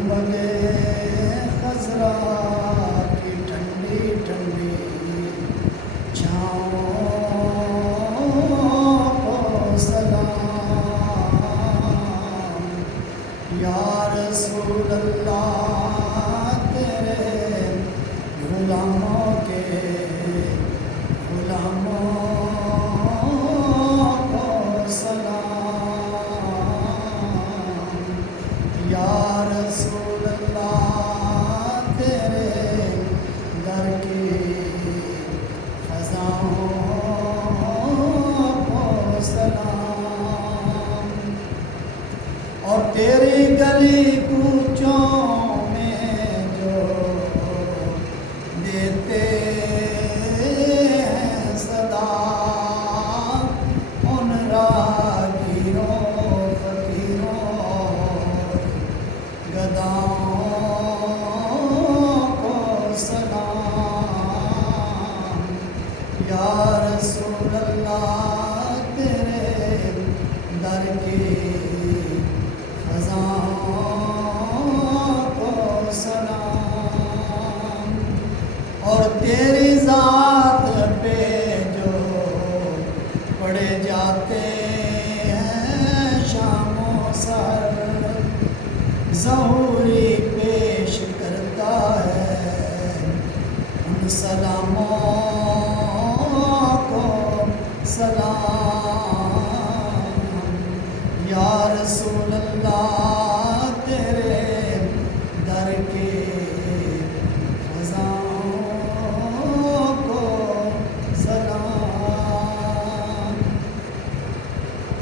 گنبدِ خضرا کی ٹھنڈی ٹھنڈی چھاؤں کو سلام یا رسول اللہ تیرے غلاموں کے غلاموں کو سلام یا رسول اللہ تیرے در کی فضاؤں کو سلام اور تیری گلی کوچوں میں جو دیتے ہیں صدا ان راہگیروں فقیروں اور گداؤں کو سلام یا رسول اللہ تیرے در کی فضاؤں کو سلام اور تیری ذات پہ جو پڑے جاتے ہیں شام و سحر ظہوری پیش کرتا ہے ان سلاموں کو سلام یا